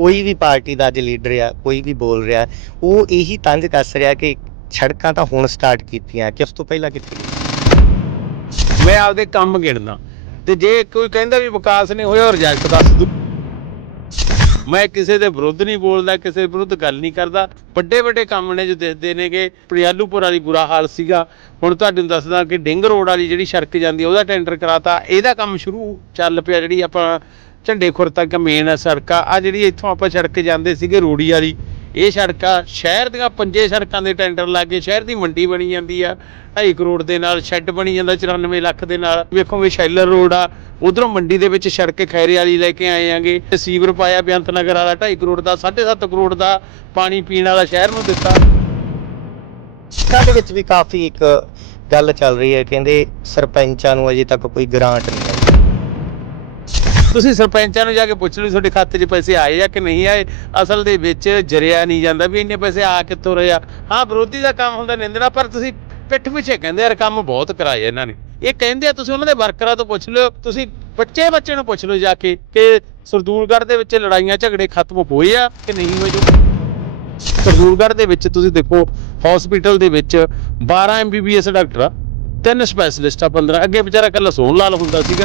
ਕੋਈ ਵੀ ਪਾਰਟੀ ਦਾ ਅੱਜ ਲੀਡਰ ਆ, ਕੋਈ ਵੀ ਬੋਲ ਰਿਹਾ, ਉਹ ਇਹੀ ਤੰਜ ਕੱਸ ਰਿਹਾ ਕਿ ਸੜਕਾਂ ਤਾਂ ਹੁਣ ਸਟਾਰਟ ਕੀਤੀਆਂ, ਕਿ ਉਸ ਤੋਂ ਪਹਿਲਾਂ ਕਿੱਥੇ? ਮੈਂ ਆਪਦੇ ਕੰਮ ਗਿਣਦਾ, ਤੇ ਜੇ ਕੋਈ ਕਹਿੰਦਾ ਵੀ ਵਿਕਾਸ ਨਹੀਂ ਹੋਇਆ ਰਿਜ਼ਲਟ ਦੱਸ ਦੂ। ਮੈਂ ਕਿਸੇ ਦੇ ਵਿਰੁੱਧ ਨਹੀਂ ਬੋਲਦਾ, ਕਿਸੇ ਵਿਰੁੱਧ ਗੱਲ ਨਹੀਂ ਕਰਦਾ। ਵੱਡੇ ਵੱਡੇ ਕੰਮ ਨੇ ਜੋ ਦਿਸਦੇ ਨੇਗੇ। ਪ੍ਰਿਆਲੂਪੁਰ ਵਾਲੀ ਬੁਰਾ ਹਾਲ ਸੀਗਾ। ਹੁਣ ਤੁਹਾਨੂੰ ਦੱਸਦਾ ਕਿ ਡਿੰਗ ਰੋਡ ਵਾਲੀ ਜਿਹੜੀ ਸੜਕ ਜਾਂਦੀ ਉਹਦਾ ਟੈਂਡਰ ਕਰਾਤਾ। ਇਹਦਾ ਕੰਮ ਸ਼ੁਰੂ ਚੱਲ ਪਿਆ, ਜਿਹੜੀ ਆਪਾਂ ਝੰਡੇ ਖੁਰ ਤੱਕ ਮੇਨ ਸੜਕ ਆ। ਆ ਜਿਹੜੀ ਇੱਥੋਂ ਆਪਾਂ ਸੜਕ ਜਾਂਦੇ ਸੀਗੇ ਰੋੜੀ ਵਾਲੀ, ਇਹ ਸੜਕਾਂ ਸ਼ਹਿਰ ਦੀਆਂ ਪੰਜੇ ਸੜਕਾਂ ਦੇ ਟੈਂਡਰ ਲੱਗੇ ਸ਼ਹਿਰ ਦੀ ਮੰਡੀ ਬਣੀ ਜਾਂਦੀ ਆ। 2.5 ਕਰੋੜ ਦੇ ਨਾਲ ਸ਼ੈੱਡ ਬਣੀ ਜਾਂਦਾ 94 ਲੱਖ ਦੇ ਨਾਲ। ਵੇਖੋ ਵੀ ਸ਼ੈਲਰ ਰੋਡ ਆ। ਉਧਰੋਂ ਮੰਡੀ ਦੇ ਵਿੱਚ ਸੜਕ ਖੈਰੇ ਵਾਲੀ ਲੈ ਕੇ ਆਏ ਆਂਗੇ। ਤੇ ਸੀਵਰ ਪਾਇਆ ਬੇਅੰਤ ਨਗਰ ਵਾਲਾ 2.5 ਕਰੋੜ ਦਾ 7.5 ਕਰੋੜ ਦਾ ਪਾਣੀ ਪੀਣ ਵਾਲਾ ਸ਼ਹਿਰ ਨੂੰ ਦਿੱਤਾ। ਸਾਡੇ ਵਿੱਚ ਵੀ ਕਾਫੀ ਇੱਕ ਗੱਲ ਚੱਲ ਰਹੀ ਹੈ। ਕਹਿੰਦੇ ਸਰਪੰਚਾਂ ਨੂੰ ਅਜੇ ਤੱਕ ਕੋਈ ਗ੍ਰਾਂਟ ਨਹੀਂ ਤੁਸੀਂ ਸਰਪੰਚਾਂ ਨੂੰ ਜਾ ਕੇ ਪੁੱਛ ਲਓ ਤੁਹਾਡੇ ਖਾਤੇ 'ਚ ਪੈਸੇ ਆਏ ਜਾਂ ਕਿ ਨਹੀਂ ਆਏ। ਅਸਲ ਦੇ ਵਿੱਚ ਜਰਿਆ ਨਹੀਂ ਜਾਂਦਾ ਵੀ ਇੰਨੇ ਪੈਸੇ ਆ ਕਿੱਥੋਂ ਰਹੇ ਆ। ਹਾਂ, ਵਿਰੋਧੀ ਦਾ ਕੰਮ ਹੁੰਦਾ ਨਿੰਦਣਾ, ਪਰ ਤੁਸੀਂ ਪਿੱਠ ਪਿੱਛੇ ਕਹਿੰਦੇ ਯਾਰ ਕੰਮ ਬਹੁਤ ਕਰਾਏ ਇਹਨਾਂ ਨੇ। ਇਹ ਕਹਿੰਦੇ ਆ, ਤੁਸੀਂ ਉਹਨਾਂ ਦੇ ਵਰਕਰਾਂ ਤੋਂ ਪੁੱਛ ਲਿਓ, ਤੁਸੀਂ ਬੱਚੇ ਬੱਚੇ ਨੂੰ ਪੁੱਛ ਲਓ ਜਾ ਕੇ ਕਿ ਸਰਦੂਲਗੜ੍ਹ ਦੇ ਵਿੱਚ ਲੜਾਈਆਂ ਝਗੜੇ ਖਤਮ ਹੋਏ ਆ ਕਿ ਨਹੀਂ ਹੋਏ ਜੋ। ਸਰਦੂਲਗੜ੍ਹ ਦੇ ਵਿੱਚ ਤੁਸੀਂ ਦੇਖੋ ਹਸਪੀਟਲ ਦੇ ਵਿੱਚ 12 ਐਮਬੀਬੀਐਸ ਡਾਕਟਰ ਆ, ਤਿੰਨ ਸਪੈਸ਼ਲਿਸਟ ਆ 15 ਅੱਗੇ ਵਿਚਾਰਾ ਕੱਲਾ ਸੋਹਣ ਲਾਲ ਹੁੰਦਾ ਸੀਗਾ।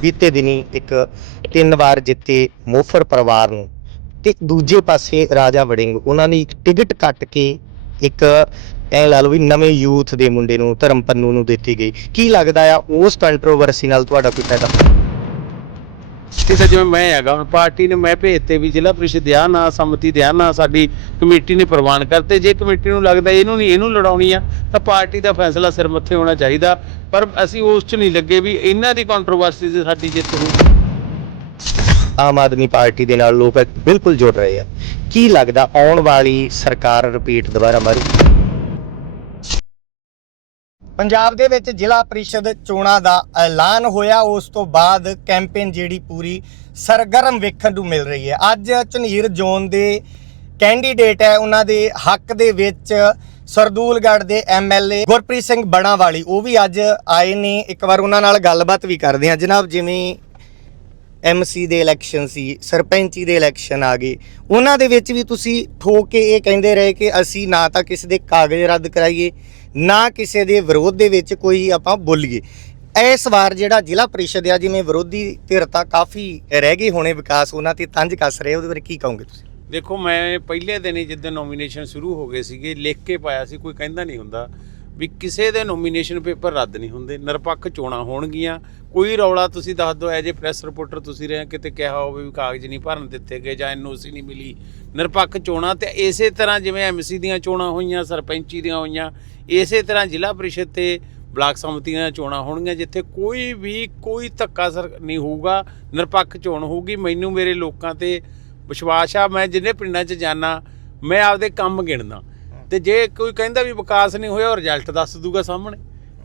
ਬੀਤੇ ਦਿਨੀ ਇੱਕ ਤਿੰਨ ਵਾਰ ਜਿੱਤੇ ਮੋਫਰ ਪਰਿਵਾਰ ਨੂੰ ਤੇ ਦੂਜੇ ਪਾਸੇ ਰਾਜਾ ਵੜਿੰਗ, ਉਹਨਾਂ ਨੇ ਇੱਕ ਟਿਕਟ ਕੱਟ ਕੇ ਇੱਕ ਐ ਲਾ ਲਓ ਵੀ ਨਵੇਂ ਯੂਥ ਦੇ ਮੁੰਡੇ ਨੂੰ ਧਰਮ ਪੰਨੂ ਨੂੰ ਦਿੱਤੀ ਗਈ। ਕੀ ਲੱਗਦਾ ਆ, ਉਸ ਕੰਟਰੋਵਰਸੀ ਨਾਲ ਤੁਹਾਡਾ ਕੋਈ ਫਾਇਦਾ? ਕਿਸੇ ਜਿਵੇਂ ਮੈਂ ਹੈਗਾ, ਹੁਣ ਪਾਰਟੀ ਨੇ ਮੈਂ ਭੇਜਤੇ ਵੀ ਜ਼ਿਲ੍ਹਾ ਪ੍ਰੀਸ਼ਦ ਦਿਆ ਨਾ, ਸੰਮਤੀ ਦਿਆ ਨਾ, ਸਾਡੀ ਕਮੇਟੀ ਨੇ ਪ੍ਰਵਾਨ ਕਰਤੇ। ਜੇ ਕਮੇਟੀ ਨੂੰ ਲੱਗਦਾ ਇਹਨੂੰ ਨਹੀਂ, ਇਹਨੂੰ ਲੜਾਉਣੀ ਆ, ਤਾਂ ਪਾਰਟੀ ਦਾ ਫੈਸਲਾ ਸਿਰ ਮੱਥੇ ਹੋਣਾ ਚਾਹੀਦਾ। ਪਰ ਅਸੀਂ ਉਸ 'ਚ ਨਹੀਂ ਲੱਗੇ ਵੀ ਇਹਨਾਂ ਦੀ ਕੰਟਰੋਵਰਸੀ ਤੇ ਸਾਡੀ ਜਿੱਤ ਹੋਊ। ਆਮ ਆਦਮੀ ਪਾਰਟੀ ਦੇ ਨਾਲ ਲੋਕ ਬਿਲਕੁਲ ਜੁੜ ਰਹੇ ਆ। ਕੀ ਲੱਗਦਾ ਆਉਣ ਵਾਲੀ ਸਰਕਾਰ ਰਿਪੀਟ ਦੁਬਾਰਾ ਮਾਰੂ? ਪੰਜਾਬ ਦੇ ਵਿੱਚ ਜ਼ਿਲ੍ਹਾ ਪ੍ਰੀਸ਼ਦ ਚੋਣਾਂ ਦਾ ਐਲਾਨ ਹੋਇਆ। ਉਸ ਤੋਂ ਬਾਅਦ ਕੈਂਪੇਨ ਜਿਹੜੀ ਪੂਰੀ ਸਰਗਰਮ ਵੇਖਣ ਨੂੰ ਮਿਲ ਰਹੀ ਹੈ। ਅੱਜ ਝਨੀਰ ਜ਼ੋਨ ਦੇ ਕੈਂਡੀਡੇਟ ਹੈ। ਉਹਨਾਂ ਦੇ ਹੱਕ ਦੇ ਵਿੱਚ ਸਰਦੂਲਗੜ੍ਹ ਦੇ ਐਮਐਲਏ ਗੁਰਪ੍ਰੀਤ ਸਿੰਘ ਬੜਾਵਾਲੀ ਉਹ ਵੀ ਅੱਜ ਆਏ ਨੇ। ਇੱਕ ਵਾਰ ਉਹਨਾਂ ਨਾਲ ਗੱਲਬਾਤ ਵੀ ਕਰਦੇ ਹਾਂ। ਜਨਾਬ, ਜਿਵੇਂ ਐਮਸੀ ਦੇ ਇਲੈਕਸ਼ਨ ਸੀ, ਸਰਪੰਚੀ ਦੇ ਇਲੈਕਸ਼ਨ ਆ ਗਏ। ਉਹਨਾਂ ਦੇ ਵਿੱਚ ਵੀ ਤੁਸੀਂ ਠੋਕ ਕੇ ਇਹ ਕਹਿੰਦੇ ਰਹੇ ਕਿ ਅਸੀਂ ਨਾ ਤਾਂ ਕਿਸੇ ਦੇ ਕਾਗਜ਼ ਰੱਦ ਕਰਾਈਏ, ਨਾ ਕਿਸੇ ਦੇ ਵਿਰੋਧ ਦੇ ਵਿੱਚ ਕੋਈ ਆਪਾਂ ਬੋਲੀਏ। ਇਸ ਵਾਰ ਜਿਹੜਾ ਜ਼ਿਲ੍ਹਾ ਪਰਿਸ਼ਦ ਆ, ਜਿਵੇਂ ਵਿਰੋਧੀ ਧਿਰ ਤਾਂ ਕਾਫੀ ਰਹਿ ਗਏ ਹੋਣੇ ਵਿਕਾਸ, ਉਹਨਾਂ ਤੇ ਤੰਜ ਕੱਸ ਰਹੇ, ਉਹਦੇ ਬਾਰੇ ਕੀ ਕਹੋਗੇ ਤੁਸੀਂ? ਦੇਖੋ, ਮੈਂ ਪਹਿਲੇ ਦਿਨ ਹੀ ਜਿੱਦਾਂ ਨੋਮੀਨੇਸ਼ਨ ਸ਼ੁਰੂ ਹੋ ਗਏ ਸੀਗੇ, ਲਿਖ ਕੇ ਪਾਇਆ ਸੀ, ਕੋਈ ਕਹਿੰਦਾ ਨਹੀਂ ਹੁੰਦਾ। ਵੀ ਕਿਸੇ ਦੇ ਨੋਮੀਨੇਸ਼ਨ ਪੇਪਰ ਰੱਦ ਨਹੀਂ ਹੁੰਦੇ, ਨਿਰਪੱਖ ਚੋਣਾਂ ਹੋਣਗੀਆਂ। ਕੋਈ ਰੌਲਾ ਤੁਸੀਂ ਦੱਸ ਦਿਓ ਐਜ ਏ ਪ੍ਰੈਸ ਰਿਪੋਰਟਰ ਤੁਸੀਂ ਰਹੇ ਕਿਤੇ ਕਿਹਾ ਹੋਵੇ ਵੀ ਕਾਗਜ਼ ਨਹੀਂ ਭਰਨ ਦਿੱਤੇ ਗਏ ਜਾਂ ਐਨਓਸੀ ਨਹੀਂ ਮਿਲੀ, ਨਿਰਪੱਖ ਚੋਣਾਂ ਤੇ ਇਸੇ ਤਰ੍ਹਾਂ ਜਿਵੇਂ ਐਮਸੀ ਦੀਆਂ ਚੋਣਾਂ ਹੋਈਆਂ, ਸਰਪੰਚੀ ਦੀਆਂ ਹੋਈਆਂ, ਇਸੇ ਤਰ੍ਹਾਂ ਜ਼ਿਲ੍ਹਾ ਪ੍ਰੀਸ਼ਦ ਤੇ ਬਲਾਕ ਸਮਿਤੀਆਂ ਦੀਆਂ ਚੋਣਾਂ ਹੋਣਗੀਆਂ, ਜਿੱਥੇ ਕੋਈ ਵੀ, ਕੋਈ ਧੱਕਾ ਸਰ ਨਹੀਂ ਹੋਊਗਾ, ਨਿਰਪੱਖ ਚੋਣ ਹੋਊਗੀ। ਮੈਨੂੰ ਮੇਰੇ ਲੋਕਾਂ ਤੇ ਵਿਸ਼ਵਾਸ ਆ, ਮੈਂ ਜਿੰਨੇ ਪਿੰਡਾਂ 'ਚ ਜਾਣਾ ਮੈਂ ਆਪਦੇ ਕੰਮ ਗਿਣਦਾ। ਤੇ ਜੇ ਕੋਈ ਕਹਿੰਦਾ ਵੀ ਵਿਕਾਸ ਨਹੀਂ ਹੋਇਆ, ਉਹ ਰਿਜ਼ਲਟ ਦੱਸ ਦੂਗਾ ਸਾਹਮਣੇ।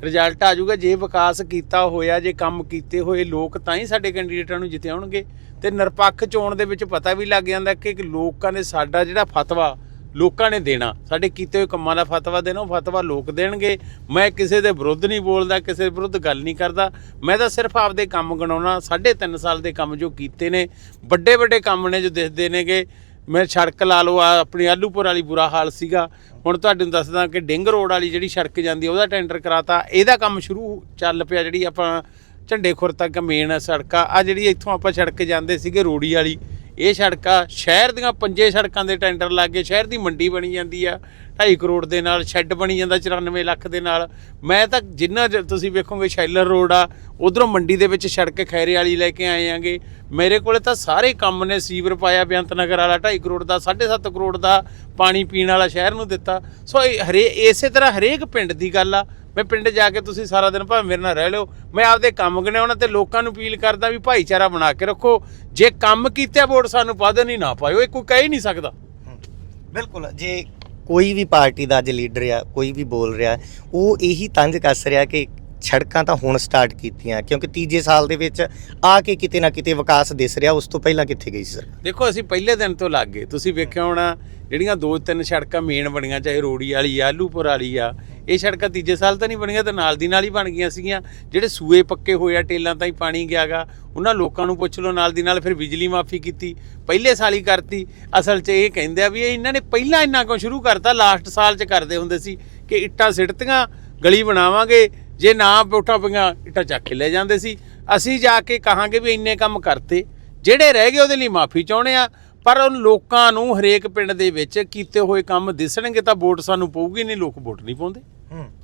ਰਿਜ਼ਲਟ ਆ ਜਾਊਗਾ। ਜੇ ਵਿਕਾਸ ਕੀਤਾ ਹੋਇਆ, ਜੇ ਕੰਮ ਕੀਤੇ ਹੋਏ ਲੋਕ ਤਾਂ ਹੀ ਸਾਡੇ ਕੈਂਡੀਡੇਟਾਂ ਨੂੰ ਜਿਤਾਉਣਗੇ ਤੇ ਨਿਰਪੱਖ ਚੋਣ ਦੇ ਵਿੱਚ ਪਤਾ ਵੀ ਲੱਗ ਜਾਂਦਾ ਕਿ ਲੋਕਾਂ ਨੇ ਸਾਡਾ ਜਿਹੜਾ ਫਤਵਾ ਲੋਕਾਂ ਨੇ ਦੇਣਾ। ਸਾਡੇ ਕੀਤੇ ਹੋਏ ਕੰਮਾਂ ਦਾ ਫਤਵਾ ਦੇਣਾ, ਉਹ ਫਤਵਾ ਲੋਕ ਦੇਣਗੇ। ਮੈਂ ਕਿਸੇ ਦੇ ਵਿਰੁੱਧ ਨਹੀਂ ਬੋਲਦਾ, ਕਿਸੇ ਦੇ ਵਿਰੁੱਧ ਗੱਲ ਨਹੀਂ ਕਰਦਾ। ਮੈਂ ਤਾਂ ਸਿਰਫ ਆਪਦੇ ਕੰਮ ਗਣਾਉਣਾ। 3.5 ਸਾਲ ਦੇ ਕੰਮ ਜੋ ਕੀਤੇ ਨੇ ਵੱਡੇ ਵੱਡੇ ਕੰਮ ਨੇ ਜੋ ਦਿਸਦੇ ਨੇਗੇ। ਮੈਂ ਸੜਕ ਲਾ ਲਓ, ਆ ਆਪਣੀ ਆਲੂਪੁਰ ਵਾਲੀ ਬੁਰਾ ਹਾਲ ਸੀਗਾ। ਹੁਣ ਤੁਹਾਨੂੰ ਦੱਸਦਾ ਕਿ ਡਿੰਗ ਰੋਡ ਵਾਲੀ ਜਿਹੜੀ ਸੜਕ ਜਾਂਦੀ ਉਹਦਾ ਟੈਂਡਰ ਕਰਾਤਾ। ਇਹਦਾ ਕੰਮ ਸ਼ੁਰੂ ਚੱਲ ਪਿਆ ਜਿਹੜੀ ਆਪਾਂ ਝੰਡੇ ਖੁਰ ਤੱਕ ਮੇਨ ਸੜਕ ਆ। ਆ ਜਿਹੜੀ ਇੱਥੋਂ ਆਪਾਂ ਸੜਕ ਜਾਂਦੇ ਸੀਗੇ ਰੋੜੀ ਵਾਲੀ, ਇਹ ਸੜਕਾਂ ਸ਼ਹਿਰ ਦੀਆਂ ਪੰਜੇ ਸੜਕਾਂ ਦੇ ਟੈਂਡਰ ਲੱਗ ਗਏ। ਸ਼ਹਿਰ ਦੀ ਮੰਡੀ ਬਣੀ ਜਾਂਦੀ ਆ। 2.5 ਕਰੋੜ ਦੇ ਨਾਲ ਸ਼ੈੱਡ ਬਣੀ ਜਾਂਦਾ 94 ਲੱਖ ਦੇ ਨਾਲ। ਮੈਂ ਤਾਂ ਜਿੰਨਾ ਜ- ਤੁਸੀਂ ਵੇਖੋਗੇ ਸ਼ੈਲਰ ਰੋਡ ਆ, ਉਧਰੋਂ ਮੰਡੀ ਦੇ ਵਿੱਚ ਸੜਕ ਖੈਰੇ ਵਾਲੀ ਲੈ ਕੇ ਆਏ ਆਂਗੇ। ਮੇਰੇ ਕੋਲੇ ਤਾਂ ਸਾਰੇ ਕੰਮ ਨੇ ਸੀਵਰ ਪਾਇਆ ਬੇਅੰਤ ਨਗਰ ਵਾਲਾ 2.5 ਕਰੋੜ ਦਾ 7.5 ਕਰੋੜ ਦਾ ਪਾਣੀ ਪੀਣ ਵਾਲਾ ਸ਼ਹਿਰ ਨੂੰ ਦਿੱਤਾ। ਸੋ ਇਹ ਹਰੇ, ਇਸੇ ਤਰ੍ਹਾਂ ਹਰੇਕ ਪਿੰਡ ਦੀ ਗੱਲ ਆ। ਮੈਂ ਪਿੰਡ ਜਾ ਕੇ ਤੁਸੀਂ ਸਾਰਾ ਦਿਨ ਭਾਵੇਂ ਮੇਰੇ ਨਾਲ ਰਹਿ ਲਿਓ, ਮੈਂ ਆਪਦੇ ਕੰਮ ਗਣਾਉਣਾ ਤੇ ਲੋਕਾਂ ਨੂੰ ਅਪੀਲ ਕਰਦਾ ਵੀ ਭਾਈਚਾਰਾ ਬਣਾ ਕੇ ਰੱਖੋ। ਜੇ ਕੰਮ ਕੀਤਾ ਵੋਟ ਸਾਨੂੰ ਪਾ ਦੇਣੀ ਨਾ ਪਾਇਓ, ਇਹ ਕੋਈ ਕਹਿ ਹੀ ਨਹੀਂ ਸਕਦਾ। ਬਿਲਕੁਲ, ਜੇ ਕੋਈ ਵੀ ਪਾਰਟੀ ਦਾ ਅੱਜ ਲੀਡਰ ਆ, ਕੋਈ ਵੀ ਬੋਲ ਰਿਹਾ, ਉਹ ਇਹੀ ਤੰਜ ਕੱਸ ਰਿਹਾ ਕਿ ਸੜਕਾਂ ਤਾਂ ਹੁਣ ਸਟਾਰਟ ਕੀਤੀਆਂ, ਕਿਉਂਕਿ ਤੀਜੇ ਸਾਲ ਦੇ ਵਿੱਚ ਆ ਕੇ ਕਿਤੇ ਨਾ ਕਿਤੇ ਵਿਕਾਸ ਦਿਸ ਰਿਹਾ, ਉਸ ਤੋਂ ਪਹਿਲਾਂ ਕਿੱਥੇ ਗਈ ਸੀ ਸਰਕਾਰ ਦੇਖੋ, ਅਸੀਂ ਪਹਿਲੇ ਦਿਨ ਤੋਂ ਲੱਗ ਗਏ। ਤੁਸੀਂ ਵੇਖਿਆ ਹੋਣਾ, ਜਿਹੜੀਆਂ ਦੋ ਤਿੰਨ ਸੜਕਾਂ ਮੇਨ ਬਣੀਆਂ, ਚਾਹੇ ਰੋੜੀ ਵਾਲੀ ਆ, ਆਲੂਪੁਰ ਵਾਲੀ ਆ ਇਹ ਸੜਕਾਂ ਤੀਜੇ ਸਾਲ ਤਾਂ ਨਹੀਂ ਬਣੀਆਂ ਤਾਂ ਨਾਲ ਦੀ ਨਾਲ ਹੀ ਬਣ ਗਈਆਂ ਸੀਗੀਆਂ। ਜਿਹੜੇ ਸੂਏ ਪੱਕੇ ਹੋਏ ਆ, ਟੇਲਾਂ ਤਾਂ ਹੀ ਪਾਣੀ ਗਿਆਗਾ। ਉਹਨਾਂ ਲੋਕਾਂ ਨੂੰ ਪੁੱਛ ਲਓ, ਨਾਲ ਦੀ ਨਾਲ ਫਿਰ ਬਿਜਲੀ ਮਾਫੀ ਕੀਤੀ, ਪਹਿਲੇ ਸਾਲ ਹੀ ਕਰਤੀ। ਅਸਲ 'ਚ ਇਹ ਕਹਿੰਦੇ ਆ ਵੀ ਇਹ ਇਹਨਾਂ ਨੇ ਪਹਿਲਾਂ ਇੰਨਾ ਕੁ ਸ਼ੁਰੂ ਕਰਤਾ, ਲਾਸਟ ਸਾਲ 'ਚ ਕਰਦੇ ਹੁੰਦੇ ਸੀ ਕਿ ਇੱਟਾਂ ਸਿੱਟਤੀਆਂ, ਗਲੀ ਬਣਾਵਾਂਗੇ, ਜੇ ਨਾ ਵੋਟਾਂ ਪਈਆਂ, ਇੱਟਾਂ ਚੱਕ ਕੇ ਲੈ ਜਾਂਦੇ ਸੀ। ਅਸੀਂ ਜਾ ਕੇ ਕਹਾਂਗੇ ਵੀ ਇੰਨੇ ਕੰਮ ਕਰਤੇ। ਜਿਹੜੇ ਰਹਿ ਗਏ ਉਹਦੇ ਲਈ ਮਾਫੀ ਚਾਹੁੰਦੇ ਆ, ਪਰ ਉਹ ਲੋਕਾਂ ਨੂੰ ਹਰੇਕ ਪਿੰਡ ਦੇ ਵਿੱਚ ਕੀਤੇ ਹੋਏ ਕੰਮ ਦਿਸਣਗੇ ਤਾਂ ਵੋਟ ਸਾਨੂੰ ਪਊਗੀ, ਨਹੀਂ ਲੋਕ ਵੋਟ ਨਹੀਂ ਪਾਉਂਦੇ।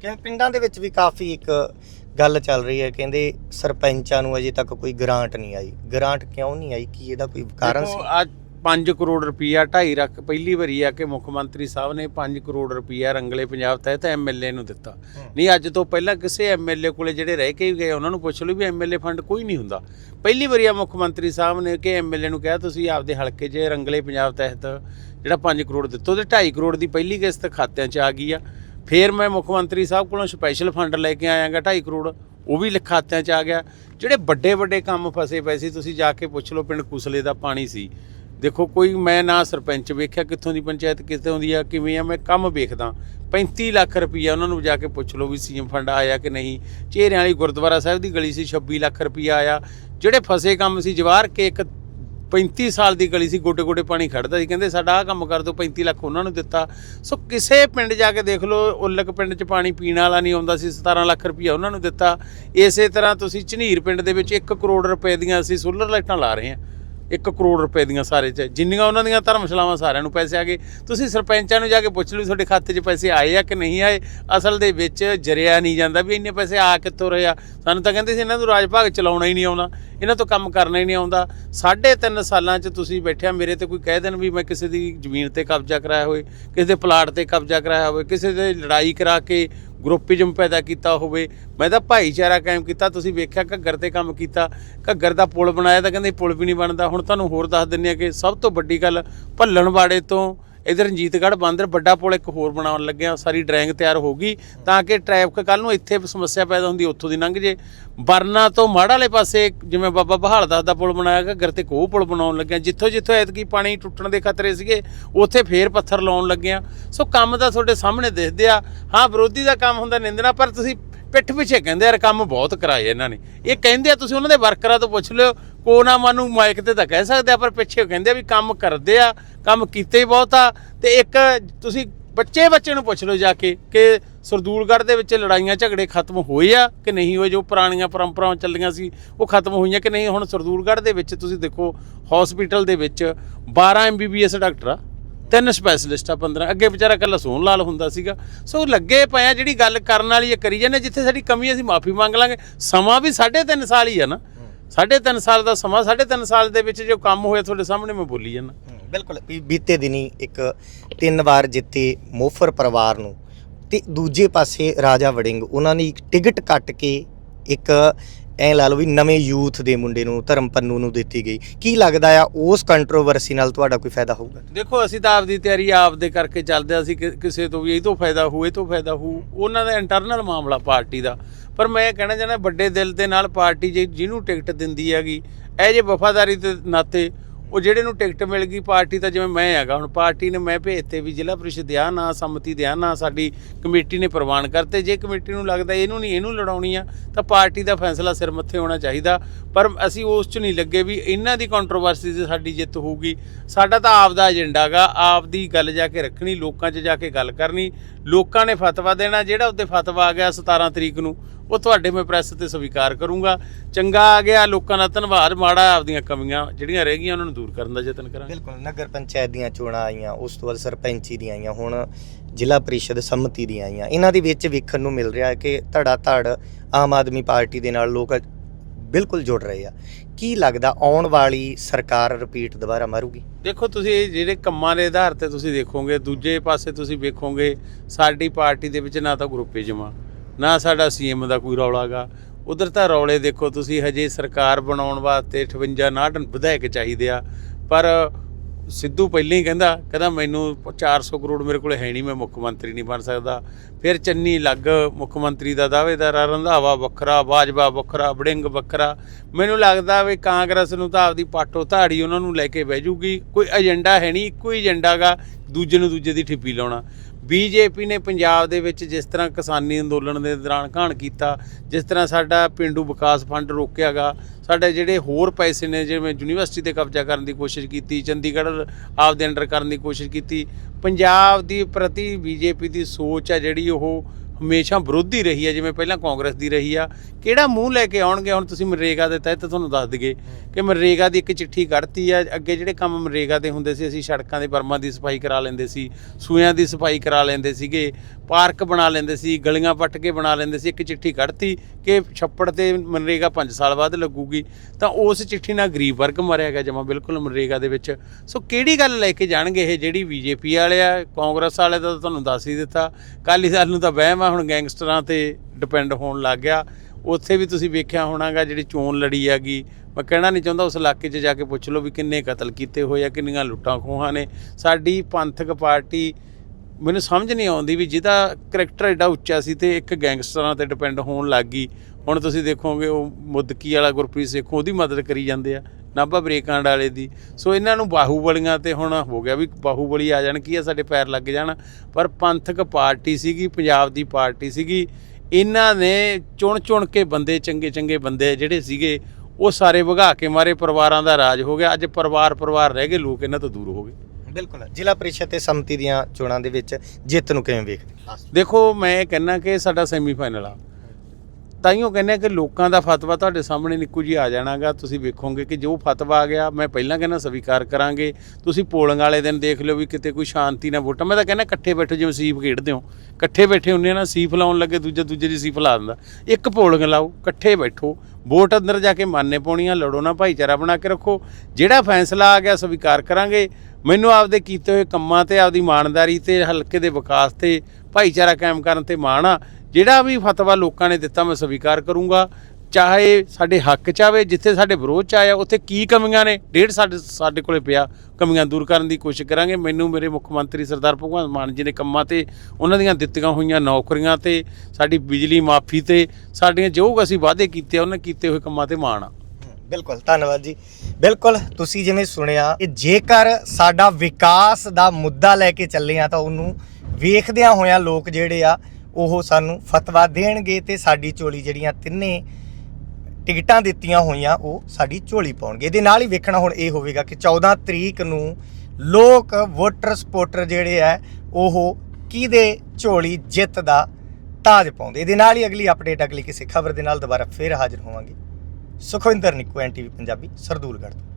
ਕਿ ਪਿੰਡਾਂ ਦੇ ਵਿੱਚ ਵੀ ਕਾਫੀ ਇੱਕ ਗੱਲ ਚੱਲ ਰਹੀ ਹੈ ਕਹਿੰਦੇ ਸਰਪੰਚਾਂ ਨੂੰ ਅਜੇ ਤੱਕ ਕੋਈ ਗ੍ਰਾਂਟ ਨਹੀਂ ਆਈ। ਗ੍ਰਾਂਟ ਕਿਉਂ ਨਹੀਂ ਆਈ? ਕੀ ਇਹਦਾ ਕੋਈ ਕਾਰਨ ਸੀ? ਅੱਜ 5 ਕਰੋੜ ਰੁਪਈਆ 2.5 ਲੱਖ ਪਹਿਲੀ ਵਾਰੀ ਆ ਕਿ ਮੁੱਖ ਮੰਤਰੀ ਸਾਹਿਬ ਨੇ 5 ਕਰੋੜ ਰੁਪਈਆ ਰੰਗਲੇ ਪੰਜਾਬ ਤਹਿਤ ਐਮਐਲਏ ਨੂੰ ਦਿੱਤਾ। ਨਹੀਂ ਅੱਜ ਤੋਂ ਪਹਿਲਾਂ ਕਿਸੇ ਐਮਐਲਏ ਕੋਲੇ ਜਿਹੜੇ ਰਹਿ ਕੇ ਗਏ ਉਹਨਾਂ ਨੂੰ ਪੁੱਛ ਲਓ ਵੀ ਐਮਐਲਏ ਫੰਡ ਕੋਈ ਨਹੀਂ ਹੁੰਦਾ। ਪਹਿਲੀ ਵਾਰੀ ਆ ਮੁੱਖ ਮੰਤਰੀ ਸਾਹਿਬ ਨੇ ਕਿ ਐਮਐਲਏ ਨੂੰ ਕਿਹਾ ਤੁਸੀਂ ਆਪਦੇ ਹਲਕੇ 'ਚ ਰੰਗਲੇ ਪੰਜਾਬ ਤਹਿਤ ਜਿਹੜਾ 5 ਕਰੋੜ ਦਿੱਤਾ ਉਹਦੇ 2.5 ਕਰੋੜ ਦੀ ਪਹਿਲੀ ਕਿਸ਼ਤ ਖਾਤਿਆਂ 'ਚ ਆ ਗਈ ਆ। ਫਿਰ ਮੈਂ ਮੁੱਖ ਮੰਤਰੀ ਸਾਹਿਬ ਕੋਲੋਂ ਸਪੈਸ਼ਲ ਫੰਡ ਲੈ ਕੇ ਆਇਆਗਾ 2.5 ਕਰੋੜ, ਉਹ ਵੀ ਲਿਖ- ਖਾਤਿਆਂ 'ਚ ਆ ਗਿਆ। ਜਿਹੜੇ ਵੱਡੇ ਵੱਡੇ ਕੰਮ ਫਸੇ ਪਏ ਸੀ, ਤੁਸੀਂ ਜਾ ਕੇ ਪੁੱਛ ਲਓ, ਪਿੰਡ ਕੁਸਲੇ ਦਾ ਪਾਣੀ ਸੀ। ਦੇਖੋ, ਕੋਈ ਮੈਂ ਨਾ ਸਰਪੰਚ ਵੇਖਿਆ ਕਿੱਥੋਂ ਦੀ ਪੰਚਾਇਤ, ਕਿੱਥੋਂ ਦੀ ਆ, ਕਿਵੇਂ ਆ, ਮੈਂ ਕੰਮ ਵੇਖਦਾ। 35 ਲੱਖ ਰੁਪਈਆ ਉਹਨਾਂ ਨੂੰ ਜਾ ਕੇ ਪੁੱਛ ਲਓ ਵੀ ਸੀਐਮ ਫੰਡ ਆਇਆ ਕਿ ਨਹੀਂ। ਚਿਹਰਿਆਂ ਵਾਲੀ ਗੁਰਦੁਆਰਾ ਸਾਹਿਬ ਦੀ ਗਲੀ ਸੀ 26 ਲੱਖ ਰੁਪਈਆ ਆਇਆ। ਜਿਹੜੇ ਫਸੇ ਕੰਮ ਸੀ ਜਵਾਰ ਕੇ ਇੱਕ 35 ਸਾਲ ਦੀ ਗਲੀ ਸੀ, ਗੋਡੇ ਗੋਡੇ ਪਾਣੀ ਖੜਦਾ ਸੀ। ਕਹਿੰਦੇ ਸਾਡਾ ਆਹ ਕੰਮ ਕਰ ਦਿਓ 35 ਲੱਖ ਉਹਨਾਂ ਨੂੰ ਦਿੱਤਾ। ਸੋ ਕਿਸੇ ਪਿੰਡ ਜਾ ਕੇ ਦੇਖ ਲਓ, ਉਲਕ ਪਿੰਡ 'ਚ ਪਾਣੀ ਪੀਣ ਵਾਲਾ ਨਹੀਂ ਆਉਂਦਾ ਸੀ 17 ਲੱਖ ਰੁਪਈਆ ਉਹਨਾਂ ਨੂੰ ਦਿੱਤਾ। ਇਸੇ ਤਰ੍ਹਾਂ ਤੁਸੀਂ ਝਨੀਰ ਪਿੰਡ ਦੇ ਵਿੱਚ 1 ਕਰੋੜ ਰੁਪਏ ਦੀਆਂ ਅਸੀਂ ਸੋਲਰ ਲਾਈਟਾਂ ਲਾ ਰਹੇ ਹਾਂ। 1 ਕਰੋੜ ਰੁਪਏ ਦੀਆਂ ਸਾਰੇ ਚ ਜਿੰਨੀਆਂ ਉਹਨਾਂ ਦੀਆਂ ਧਰਮਸ਼ਾਲਾਵਾਂ ਸਾਰਿਆਂ ਨੂੰ ਪੈਸੇ ਆ ਗਏ। ਤੁਸੀਂ ਸਰਪੰਚਾਂ ਨੂੰ ਜਾ ਕੇ ਪੁੱਛ ਲਓ ਤੁਹਾਡੇ ਖਾਤੇ 'ਚ ਪੈਸੇ ਆਏ ਆ ਕਿ ਨਹੀਂ ਆਏ। ਅਸਲ ਦੇ ਵਿੱਚ ਜਰਿਆ ਨਹੀਂ ਜਾਂਦਾ ਵੀ ਇੰਨੇ ਪੈਸੇ ਆ ਕਿੱਥੋਂ ਰਹੇ ਆ। ਸਾਨੂੰ ਤਾਂ ਕਹਿੰਦੇ ਸੀ ਇਹਨਾਂ ਨੂੰ ਰਾਜ ਭਾਗ ਚਲਾਉਣਾ ਹੀ ਨਹੀਂ ਆਉਣਾ ਇਹਨਾਂ ਤੋਂ ਕੰਮ ਕਰਨਾ ਹੀ ਨਹੀਂ ਆਉਂਦਾ। ਸਾਢੇ ਤਿੰਨ ਸਾਲਾਂ 'ਚ ਤੁਸੀਂ ਬੈਠਿਆ, ਮੇਰੇ ਤੇ ਕੋਈ ਕਹਿ ਦੇਣ ਵੀ ਮੈਂ ਕਿਸੇ ਦੀ ਜ਼ਮੀਨ ਤੇ ਕਬਜ਼ਾ ਕਰਾਇਆ ਹੋਵੇ, ਕਿਸੇ ਦੇ ਪਲਾਟ ਤੇ ਕਬਜ਼ਾ ਕਰਾਇਆ ਹੋਵੇ, ਕਿਸੇ ਦੇ ਲੜਾਈ ਕਰਾ ਕੇ ਗਰੁੱਪਿਜ਼ਮ ਪੈਦਾ ਕੀਤਾ ਹੋਵੇ, ਮੈਂ ਤਾਂ ਭਾਈਚਾਰਾ ਕਾਇਮ ਕੀਤਾ, ਤੁਸੀਂ ਵੇਖਿਆ ਘੱਗਰ ਤੇ ਕੰਮ ਕੀਤਾ, ਘੱਗਰ ਦਾ ਪੁਲ ਬਣਾਇਆ ਤਾਂ ਕਹਿੰਦੇ ਪੁਲ ਵੀ ਨਹੀਂ ਬਣਦਾ, ਹੁਣ ਤੁਹਾਨੂੰ ਹੋਰ ਦੱਸ ਦਿੰਨੇ ਆ ਕਿ ਸਭ ਤੋਂ ਵੱਡੀ ਗੱਲ ਭੱਲਣਵਾੜੇ ਤੋਂ ਇਧਰ ਰਣਜੀਤਗੜ੍ਹ ਬਾਂਦਰ ਵੱਡਾ ਪੁਲ ਇੱਕ ਹੋਰ ਬਣਾਉਣ ਲੱਗਿਆ ਸਾਰੀ ਡਰੈਂਗ ਤਿਆਰ ਹੋ ਗਈ, ਤਾਂ ਕਿ ਟ੍ਰੈਫਿਕ ਕੱਲ ਨੂੰ ਇੱਥੇ ਸਮੱਸਿਆ ਪੈਦਾ ਹੁੰਦੀ, ਉੱਥੋਂ ਦੀ ਲੰਘ ਜੇ। ਬਰਨਾ ਤੋਂ ਮਾੜ ਵਾਲੇ ਪਾਸੇ ਜਿਵੇਂ ਬਾਬਾ ਬਹਾਲ ਦਾਸ ਦਾ ਪੁਲ ਬਣਾਇਆ ਗਿਆ ਘੱਗਰ ਤੇ ਕੋਹ ਪੁਲ ਬਣਾਉਣ ਲੱਗਿਆ, ਜਿੱਥੋਂ ਜਿੱਥੋਂ ਐਤਕੀ ਪਾਣੀ ਟੁੱਟਣ ਦੇ ਖਤਰੇ ਸੀਗੇ, ਉੱਥੇ ਫੇਰ ਪੱਥਰ ਲਾਉਣ ਲੱਗਿਆ। ਸੋ ਕੰਮ ਤਾਂ ਤੁਹਾਡੇ ਸਾਹਮਣੇ ਦਿਖਦੇ ਆ। ਹਾਂ, ਵਿਰੋਧੀ ਦਾ ਕੰਮ ਹੁੰਦਾ ਨਿੰਦਣਾ, ਪਰ ਤੁਸੀਂ ਪਿੱਠ ਪਿੱਛੇ ਕਹਿੰਦੇ ਯਾਰ ਕੰਮ ਬਹੁਤ ਕਰਾਏ ਇਹਨਾਂ ਨੇ। ਇਹ ਕਹਿੰਦੇ ਆ, ਤੁਸੀਂ ਉਹਨਾਂ ਦੇ ਵਰਕਰਾਂ ਤੋਂ ਪੁੱਛ ਲਿਓ ਕੋ ਨਾ ਮਾਨੂੰ ਮਾਈਕ ਤੇ ਤਾਂ ਕਹਿ ਸਕਦੇ ਆ, ਪਰ ਪਿੱਛੇ ਕਹਿੰਦੇ ਆ ਵੀ ਕੰਮ ਕਰਦੇ ਆ ਕੰਮ ਕੀਤੇ ਬਹੁਤ ਆ, ਤੇ ਇੱਕ ਤੁਸੀਂ ਬੱਚੇ ਬੱਚੇ ਨੂੰ ਪੁੱਛ ਲਓ ਜਾ ਕੇ ਕਿ ਸਰਦੂਲਗੜ੍ਹ ਦੇ ਵਿੱਚ ਲੜਾਈਆਂ ਝਗੜੇ ਖਤਮ ਹੋਏ ਆ ਕਿ ਨਹੀਂ ਹੋਏ, ਜੋ ਪੁਰਾਣੀਆਂ ਪਰੰਪਰਾਵਾਂ ਚੱਲੀਆਂ ਸੀ, ਉਹ ਖਤਮ ਹੋਈਆਂ ਕਿ ਨਹੀਂ? ਹੁਣ ਸਰਦੂਲਗੜ੍ਹ ਦੇ ਵਿੱਚ ਤੁਸੀਂ ਦੇਖੋ ਹਸਪੀਟਲ ਦੇ ਵਿੱਚ 12 ਐਮਬੀਬੀਐਸ ਡਾਕਟਰ ਆ, ਤਿੰਨ ਸਪੈਸ਼ਲਿਸਟ ਆ 15 ਅੱਗੇ ਵਿਚਾਰਾ ਕੱਲਾ ਸੋਹਣ ਲਾਲ ਹੁੰਦਾ ਸੀਗਾ। ਸੋ ਲੱਗੇ ਪਏ ਆ, ਜਿਹੜੀ ਗੱਲ ਕਰਨ ਵਾਲੀ ਇਹ ਕਰੀ ਜਾਂਦੇ ਜਿੱਥੇ ਸਾਡੀ ਕਮੀ ਅਸੀਂ ਮਾਫੀ ਮੰਗ ਲਾਂਗੇ। ਸਮਾਂ ਵੀ 3.5 ਸਾਲ ਹੀ ਆ ਨਾ। 3.5 ਸਾਲ ਦਾ ਸਮਾਂ 3.5 ਸਾਲ ਦੇ ਵਿੱਚ ਜੋ ਕੰਮ ਹੋਇਆ, ਤੁਹਾਡੇ ਸਾਹਮਣੇ ਮੈਂ ਬੋਲੀ ਜਾਂਦਾ। ਬਿਲਕੁਲ ਵੀ ਬੀਤੇ ਦਿਨੀ ਇੱਕ ਤਿੰਨ ਵਾਰ ਜਿੱਤੇ ਮੋਫਰ ਪਰਿਵਾਰ ਨੂੰ ਤੇ ਦੂਜੇ ਪਾਸੇ ਰਾਜਾ ਵੜਿੰਗ ਉਹਨਾਂ ਨੇ ਇੱਕ ਟਿਕਟ ਕੱਟ ਕੇ ਇੱਕ ਐ ਲਾ ਲਓ ਵੀ ਨਵੇਂ ਯੂਥ ਦੇ ਮੁੰਡੇ ਨੂੰ ਧਰਮ ਪੰਨੂ ਨੂੰ ਦਿੱਤੀ ਗਈ। ਕੀ ਲੱਗਦਾ ਆ ਉਸ ਕੰਟਰੋਵਰਸੀ ਨਾਲ ਤੁਹਾਡਾ ਕੋਈ ਫਾਇਦਾ ਹੋਊਗਾ? ਦੇਖੋ ਅਸੀਂ ਤਾਂ ਆਪਦੀ ਤਿਆਰੀ ਆਪਦੇ ਕਰਕੇ ਚੱਲਦੇ ਹਾਂ, ਅਸੀਂ ਕਿ- ਕਿਸੇ ਤੋਂ ਵੀ ਇਹ ਤੋਂ ਫਾਇਦਾ ਹੋਊ ਇਹ ਤੋਂ ਫਾਇਦਾ ਹੋਊ ਉਹਨਾਂ ਦਾ ਇੰਟਰਨਲ ਮਾਮਲਾ ਪਾਰਟੀ ਦਾ। ਪਰ ਮੈਂ ਕਹਿਣਾ ਚਾਹੁੰਦਾ ਵੱਡੇ ਦਿਲ ਦੇ ਨਾਲ ਪਾਰਟੀ ਜੇ ਜਿਹਨੂੰ ਟਿਕਟ ਦਿੰਦੀ ਹੈਗੀ ਇਹ ਜੇ ਵਫਾਦਾਰੀ ਦੇ ਨਾਤੇ ਉਹ ਜਿਹੜੇ ਨੂੰ ਟਿਕਟ ਮਿਲ ਗਈ ਪਾਰਟੀ ਤਾਂ ਜਿਵੇਂ ਮੈਂ ਹੈਗਾ, ਹੁਣ ਪਾਰਟੀ ਨੇ ਮੈਂ ਭੇਜਤੇ ਵੀ ਜ਼ਿਲ੍ਹਾ ਪ੍ਰੀਸ਼ਦ ਆ, ਨਾ ਸੰਮਤੀ ਦੇ ਆ, ਨਾ ਸਾਡੀ ਕਮੇਟੀ ਨੇ ਪ੍ਰਵਾਨ ਕਰਤੇ। ਜੇ ਕਮੇਟੀ ਨੂੰ ਲੱਗਦਾ ਇਹਨੂੰ ਨਹੀਂ, ਇਹਨੂੰ ਲੜਾਉਣੀ ਆ, ਤਾਂ ਪਾਰਟੀ ਦਾ ਫੈਸਲਾ ਸਿਰ ਮੱਥੇ ਹੋਣਾ ਚਾਹੀਦਾ। ਪਰ ਅਸੀਂ ਉਸ 'ਚ ਨਹੀਂ ਲੱਗੇ ਵੀ ਇਹਨਾਂ ਦੀ ਕੰਟਰੋਵਰਸੀ 'ਚ ਸਾਡੀ ਜਿੱਤ ਹੋਊਗੀ। ਸਾਡਾ ਤਾਂ ਆਪ ਦਾ ਏਜੰਡਾ ਗਾ, ਆਪ ਦੀ ਗੱਲ ਜਾ ਕੇ ਰੱਖਣੀ, ਲੋਕਾਂ 'ਚ ਜਾ ਕੇ ਗੱਲ ਕਰਨੀ। ਲੋਕਾਂ ਨੇ ਫਤਵਾ ਦੇਣਾ, ਜਿਹੜਾ ਉੱਤੇ ਫਤਵਾ ਆ ਗਿਆ 17 ਤਰੀਕ ਨੂੰ ਉਹ ਤੁਹਾਡੇ ਮੈਂ ਪ੍ਰੈਸ ਤੇ ਸਵੀਕਾਰ ਕਰੂੰਗਾ। ਚੰਗਾ ਆ ਗਿਆ ਲੋਕਾਂ ਦਾ ਧੰਨਵਾਦ ਮਾੜਾ ਆਪਦੀਆਂ ਕਮੀਆਂ ਜਿਹੜੀਆਂ ਰਹਿ ਗਈਆਂ ਉਹਨਾਂ ਨੂੰ ਦੂਰ ਕਰਨ ਦਾ ਯਤਨ ਕਰਾਂਗੇ। ਬਿਲਕੁਲ ਨਗਰ ਪੰਚਾਇਤ ਦੀਆਂ ਚੋਣਾਂ ਆਈਆਂ ਉਸ ਤੋਂ ਬਾਅਦ ਸਰਪੰਚੀ ਦੀਆਂ ਆਈਆਂ ਹੁਣ ਜ਼ਿਲ੍ਹਾ ਪ੍ਰੀਸ਼ਦ ਸੰਮਤੀ ਦੀਆਂ ਆਈਆਂ। ਇਹਨਾਂ ਦੇ ਵਿੱਚ ਵੇਖਣ ਨੂੰ ਮਿਲ ਰਿਹਾ ਹੈ ਕਿ ਧੜਾ ਧੜ ਆਮ ਆਦਮੀ ਪਾਰਟੀ ਦੇ ਨਾਲ ਲੋਕ ਬਿਲਕੁਲ ਜੁੜ ਰਹੇ ਆ। ਕੀ ਲੱਗਦਾ ਆਉਣ ਵਾਲੀ ਸਰਕਾਰ ਰਿਪੀਟ ਦੁਬਾਰਾ ਮਾਰੂਗੀ? ਦੇਖੋ ਤੁਸੀਂ ਜਿਹੜੇ ਕੰਮਾਂ ਦੇ ਆਧਾਰ ਤੇ ਤੁਸੀਂ ਦੇਖੋਗੇ ਦੂਜੇ ਪਾਸੇ ਤੁਸੀਂ ਵੇਖੋਗੇ ਸਾਡੀ ਪਾਰਟੀ ਦੇ ਵਿੱਚ ਨਾ ਤਾਂ ਗਰੁੱਪਿਜ਼ਮ ਆ ਨਾ ਸਾਡਾ ਸੀਐਮ ਦਾ ਕੋਈ ਰੌਲਾਗਾ ਉਧਰ ਤਾਂ ਰੌਲੇ ਦੇਖੋ, ਤੁਸੀਂ ਹਜੇ ਸਰਕਾਰ ਬਣਾਉਣ ਵਾਸਤੇ 58 59 ਵਿਧਾਇਕ ਚਾਹੀਦੇ ਆ। ਪਰ ਸਿੱਧੂ ਪਹਿਲਾਂ ਹੀ ਕਹਿੰਦਾ ਕਹਿੰਦਾ ਮੈਨੂੰ 400 ਕਰੋੜ ਮੇਰੇ ਕੋਲ ਹੈ ਨਹੀਂ, ਮੈਂ ਮੁੱਖ ਮੰਤਰੀ ਨਹੀਂ ਬਣ ਸਕਦਾ। ਫਿਰ ਚੰਨੀ ਲੱਗ ਮੁੱਖ ਮੰਤਰੀ ਦਾ ਦਾਅਵੇਦਾਰ ਆ, ਰੰਧਾਵਾ ਵੱਖਰਾ, ਬਾਜਵਾ ਵੱਖਰਾ ਬੜਿੰਗ ਵੱਖਰਾ। ਮੈਨੂੰ ਲੱਗਦਾ ਵੀ ਕਾਂਗਰਸ ਨੂੰ ਤਾਂ ਆਪਦੀ ਪਾਟੋ ਧਾੜੀ ਉਹਨਾਂ ਨੂੰ ਲੈ ਕੇ ਬਹਿ ਜੂਗੀ। ਕੋਈ ਏਜੰਡਾ ਹੈ ਨਹੀਂ, ਇੱਕੋ ਹੀ ਏਜੰਡਾ ਗਾ, ਦੂਜੇ ਨੂੰ ਦੂਜੇ ਦੀ ਠਿੱਪੀ ਲਾਉਣਾ। ਬੀਜੇਪੀ ਨੇ ਪੰਜਾਬ ਦੇ ਵਿੱਚ ਜਿਸ ਤਰ੍ਹਾਂ ਕਿਸਾਨੀ ਅੰਦੋਲਨ ਦੇ ਦੌਰਾਨ ਘਾਣ ਕੀਤਾ, ਜਿਸ ਤਰ੍ਹਾਂ ਸਾਡਾ ਪਿੰਡੂ ਵਿਕਾਸ ਫੰਡ ਰੋਕਿਆਗਾ, ਸਾਡੇ ਜਿਹੜੇ ਹੋਰ ਪੈਸੇ ਨੇ, ਜਿਵੇਂ ਯੂਨੀਵਰਸਿਟੀ ਤੇ ਕਬਜ਼ਾ ਕਰਨ ਦੀ ਕੋਸ਼ਿਸ਼ ਕੀਤੀ, ਚੰਡੀਗੜ੍ਹ ਆਪ ਦੇ ਅੰਡਰ ਕਰਨ ਦੀ ਕੋਸ਼ਿਸ਼ ਕੀਤੀ, ਪੰਜਾਬ ਦੀ ਪ੍ਰਤੀ ਬੀਜੇਪੀ ਦੀ ਸੋਚ ਆ ਜਿਹੜੀ ਉਹ ਹਮੇਸ਼ਾ ਵਿਰੋਧੀ ਰਹੀ ਹੈ ਜਿਵੇਂ ਪਹਿਲਾਂ ਕਾਂਗਰਸ ਦੀ ਰਹੀ ਆ। ਕਿਹੜਾ ਮੂੰਹ ਲੈ ਕੇ ਆਉਣਗੇ? ਹੁਣ ਤੁਸੀਂ ਮਨਰੇਗਾ ਦੇ ਤਹਿਤ ਤੁਹਾਨੂੰ ਦੱਸ ਦਈਏ। ਕਿ ਮਨਰੇਗਾ ਦੀ ਇੱਕ ਚਿੱਠੀ ਕੱਢਤੀ ਆ, ਅੱਗੇ ਜਿਹੜੇ ਕੰਮ ਮਨਰੇਗਾ ਦੇ ਹੁੰਦੇ ਸੀ, ਅਸੀਂ ਸੜਕਾਂ ਦੇ ਬਰਮਾਂ ਦੀ ਸਫ਼ਾਈ ਕਰਾ ਲੈਂਦੇ ਸੀ ਸੂਇਆਂ ਦੀ ਸਫ਼ਾਈ ਕਰਾ ਲੈਂਦੇ ਸੀਗੇ, ਪਾਰਕ ਬਣਾ ਲੈਂਦੇ ਸੀ, ਗਲੀਆਂ ਪੱਟ ਕੇ ਬਣਾ ਲੈਂਦੇ ਸੀ, ਇੱਕ ਚਿੱਠੀ ਕੱਢਤੀ ਕਿ ਛੱਪੜ ਤੇ ਮਨਰੇਗਾ 5 ਸਾਲ ਬਾਅਦ ਲੱਗੂਗੀ। ਤਾਂ ਉਸ ਚਿੱਠੀ ਨਾਲ ਗਰੀਬ ਵਰਗ ਮਰਿਆ ਗਿਆ ਜਮਾ, ਬਿਲਕੁਲ ਮਨਰੇਗਾ ਦੇ ਵਿੱਚ। ਸੋ ਕਿਹੜੀ ਗੱਲ ਲੈ ਕੇ ਜਾਣਗੇ ਇਹ ਜਿਹੜੀ ਬੀਜੇਪੀ ਵਾਲੇ ਆ? ਕਾਂਗਰਸ ਵਾਲੇ ਦਾ ਤਾਂ ਤੁਹਾਨੂੰ ਦੱਸ ਹੀ ਦਿੱਤਾ। ਕਾਲੀ ਦਲ ਨੂੰ ਤਾਂ ਵਹਿਮ ਆ, ਹੁਣ ਗੈਂਗਸਟਰਾਂ ਤੇ ਡਿਪੈਂਡ ਹੋਣ ਲੱਗ ਗਿਆ। ਉੱਥੇ ਵੀ ਤੁਸੀਂ ਵੇਖਿਆ ਹੋਣਾਗਾ ਜਿਹੜੀ ਚੋਣ ਲੜੀ ਹੈਗੀ ਮੈਂ ਕਹਿਣਾ ਨਹੀਂ ਚਾਹੁੰਦਾ ਉਸ ਇਲਾਕੇ 'ਚ ਜਾ ਕੇ ਪੁੱਛ ਲਓ ਵੀ ਕਿੰਨੇ ਕਤਲ ਕੀਤੇ ਹੋਏ ਆ, ਕਿੰਨੀਆਂ ਲੁੱਟਾਂ ਖੋਹਾਂ ਨੇ। ਸਾਡੀ ਪੰਥਕ ਪਾਰਟੀ ਮੈਨੂੰ ਸਮਝ ਨਹੀਂ ਆਉਂਦੀ ਵੀ ਜਿਹਦਾ ਕਰੈਕਟਰ ਐਡਾ ਉੱਚਾ ਸੀ ਤੇ ਇੱਕ ਗੈਂਗਸਟਰਾਂ ਤੇ ਡਿਪੈਂਡ ਹੋਣ ਲੱਗ ਗਈ। ਹੁਣ ਤੁਸੀਂ ਦੇਖੋਗੇ ਉਹ ਮੁੱਦਕੀ ਵਾਲਾ ਗੁਰਪ੍ਰੀਤ ਸੇਖੋਂ ਉਹਦੀ ਮਦਦ ਕਰੀ ਜਾਂਦੇ ਆ, ਨਾਭਾ ਬ੍ਰੇਕਾਂ ਵਾਲੇ ਦੀ। ਸੋ ਇਹਨਾਂ ਨੂੰ ਬਾਹੂਬਲੀਆਂ ਤੇ ਹੁਣ ਹੋ ਗਿਆ ਵੀ ਬਾਹੂਬਲੀ ਆ ਜਾਣ, ਕੀ ਆ ਸਾਡੇ ਪੈਰ ਲੱਗ ਜਾਣ। ਪਰ ਪੰਥਕ ਪਾਰਟੀ ਸੀਗੀ, ਪੰਜਾਬ ਦੀ ਪਾਰਟੀ ਸੀਗੀ। ਇਹਨਾਂ ਨੇ ਚੁਣ ਚੁਣ ਕੇ ਬੰਦੇ ਚੰਗੇ ਚੰਗੇ ਬੰਦੇ ਜਿਹੜੇ ਸੀਗੇ ਉਹ ਸਾਰੇ ਵਗਾ ਕੇ ਮਾਰੇ ਪਰਿਵਾਰਾਂ ਦਾ ਰਾਜ ਹੋ ਗਿਆ। ਅੱਜ ਪਰਿਵਾਰ ਪਰਿਵਾਰ ਰਹਿ ਗਏ ਲੋਕ ਇਹਨਾਂ ਤੋਂ ਦੂਰ ਹੋ ਗਏ। ਬਿਲਕੁਲ। ਜ਼ਿਲ੍ਹਾ ਪ੍ਰੀਸ਼ਦ ਤੇ ਸੰਮਤੀ ਦੀਆਂ ਚੋਣਾਂ ਦੇ ਵਿੱਚ ਜਿੱਤ ਨੂੰ ਕਿਵੇਂ ਵੇਖਦੇ? ਦੇਖੋ ਮੈਂ ਕਹਿੰਨਾ ਕਿ ਸਾਡਾ ਸੈਮੀਫਾਈਨਲ ਆ। ਤਾਈਓ ਕਹਿੰਦੇ ਆ ਕਿ ਲੋਕਾਂ ਦਾ ਫਤਵਾ ਤੁਹਾਡੇ ਸਾਹਮਣੇ ਨਿੱਕੂ ਜੀ ਆ ਜਾਣਾਗਾ। ਤੁਸੀਂ ਵੇਖੋਗੇ ਕਿ ਜੋ ਫਤਵਾ ਆ ਗਿਆ ਮੈਂ ਪਹਿਲਾਂ ਕਹਿੰਦਾ ਸਵੀਕਾਰ ਕਰਾਂਗੇ। ਤੁਸੀਂ ਪੋਲਿੰਗ ਵਾਲੇ ਦਿਨ ਦੇਖ ਲਿਓ ਵੀ ਕਿਤੇ ਕੋਈ ਸ਼ਾਂਤੀ ਨਾਲ ਵੋਟਾਂ। ਮੈਂ ਤਾਂ ਕਹਿੰਦਾ ਇਕੱਠੇ ਬੈਠੋ ਜਿਵੇਂ ਸੀਫ ਖੇਡਦੇ ਹੋ। ਇਕੱਠੇ ਬੈਠੇ ਹੁੰਦੇ ਆ ਨਾ ਸੀਫ ਲਾਉਣ ਲੱਗੇ ਦੂਜਾ ਦੂਜੇ ਦੀ ਸੀਫ ਲਾ ਦਿੰਦਾ। ਇੱਕ ਪੋਲਿੰਗ ਲਾਓ ਇਕੱਠੇ ਬੈਠੋ। ਵੋਟ ਅੰਦਰ ਜਾ ਕੇ ਮੰਨਨੇ ਪਾਉਣੀਆਂ ਲੜੋ ਨਾ, ਭਾਈਚਾਰਾ ਬਣਾ ਕੇ ਰੱਖੋ। ਜਿਹੜਾ ਫੈਸਲਾ ਆ ਗਿਆ, ਸਵੀਕਾਰ ਕਰਾਂਗੇ। ਮੈਨੂੰ ਆਪਦੇ ਕੀਤੇ ਹੋਏ ਕੰਮਾਂ ਤੇ, ਆਪਦੀ ਇਮਾਨਦਾਰੀ ਤੇ, ਹਲਕੇ ਦੇ ਵਿਕਾਸ ਤੇ, ਭਾਈਚਾਰਾ ਕਾਇਮ ਕਰਨ ਤੇ ਮਾਣ ਆ। ਜਿਹੜਾ ਵੀ ਫਤਵਾ ਲੋਕਾਂ ਨੇ ਦਿੱਤਾ, ਮੈਂ ਸਵੀਕਾਰ ਕਰੂੰਗਾ। ਚਾਹੇ ਸਾਡੇ ਹੱਕ ਚ ਆਵੇ, ਜਿੱਥੇ ਸਾਡੇ ਵਿਰੋਧ ਚ ਆਇਆ, ਉੱਥੇ ਕੀ ਕਮੀਆਂ ਨੇ? ਡੇਢ ਸਾਡੇ ਸਾਡੇ ਕੋਲੇ ਪਿਆ। ਕਮੀਆਂ ਦੂਰ ਕਰਨ ਦੀ ਕੋਸ਼ਿਸ਼ ਕਰਾਂਗੇ। ਮੈਨੂੰ ਮੇਰੇ ਮੁੱਖ ਮੰਤਰੀ ਸਰਦਾਰ ਭਗਵੰਤ ਮਾਨ ਜੀ ਨੇ ਕੰਮਾਂ ਤੇ ਉਹਨਾਂ ਦੀਆਂ ਦਿੱਤੀਆਂ ਹੋਈਆਂ ਨੌਕਰੀਆਂ ਤੇ, ਸਾਡੀ ਬਿਜਲੀ ਮਾਫੀ ਤੇ, ਸਾਡੀਆਂ ਜੋ ਅਸੀਂ ਵਾਅਦੇ ਕੀਤੇ ਉਹਨਾਂ ਕੀਤੇ ਹੋਏ ਕੰਮਾਂ ਤੇ ਮਾਣ ਆ। ਬਿਲਕੁਲ, ਧੰਨਵਾਦ ਜੀ। ਬਿਲਕੁਲ, ਤੁਸੀਂ ਜਿਵੇਂ ਸੁਣਿਆ ਕਿ ਜੇਕਰ ਸਾਡਾ ਵਿਕਾਸ ਦਾ ਮੁੱਦਾ ਲੈ ਕੇ ਚੱਲੇ ਆ, ਤਾਂ ਉਹਨੂੰ ਵੇਖਦਿਆਂ ਹੋਇਆਂ ਲੋਕ ਜਿਹੜੇ ਆ, ਉਹ ਸਾਨੂੰ ਫਤਵਾ ਦੇਣਗੇ ਤੇ ਸਾਡੀ ਝੋਲੀ ਜਿਹੜੀਆਂ ਤਿੰਨੇ ਟਿਕਟਾਂ ਦਿੱਤੀਆਂ ਹੋਈਆਂ, ਉਹ ਸਾਡੀ ਝੋਲੀ ਪਾਉਣਗੇ। ਇਹਦੇ ਨਾਲ ਹੀ ਵੇਖਣਾ ਹੁਣ ਇਹ ਹੋਵੇਗਾ ਕਿ 14 ਤਰੀਕ ਨੂੰ ਲੋਕ ਵੋਟਰ ਸਪੋਰਟਰ ਜਿਹੜੇ ਆ, ਉਹ ਕਿਹਦੇ ਝੋਲੀ ਜਿੱਤ ਦਾ ਤਾਜ ਪਾਉਂਦੇ? ਇਹਦੇ ਨਾਲ ਹੀ ਅਗਲੀ ਅਪਡੇਟ ਅਗਲੀ ਕਿਸੇ ਖਬਰ ਦੇ ਨਾਲ ਦੁਬਾਰਾ ਫੇਰ ਹਾਜ਼ਰ ਹੋਵਾਂਗੇ। ਸੁਖਵਿੰਦਰ ਨਿੱਕੂ ਐਨਟੀਵੀ ਪੰਜਾਬੀ, ਸਰਦੂਲਗੜ੍ਹ ਤੋਂ।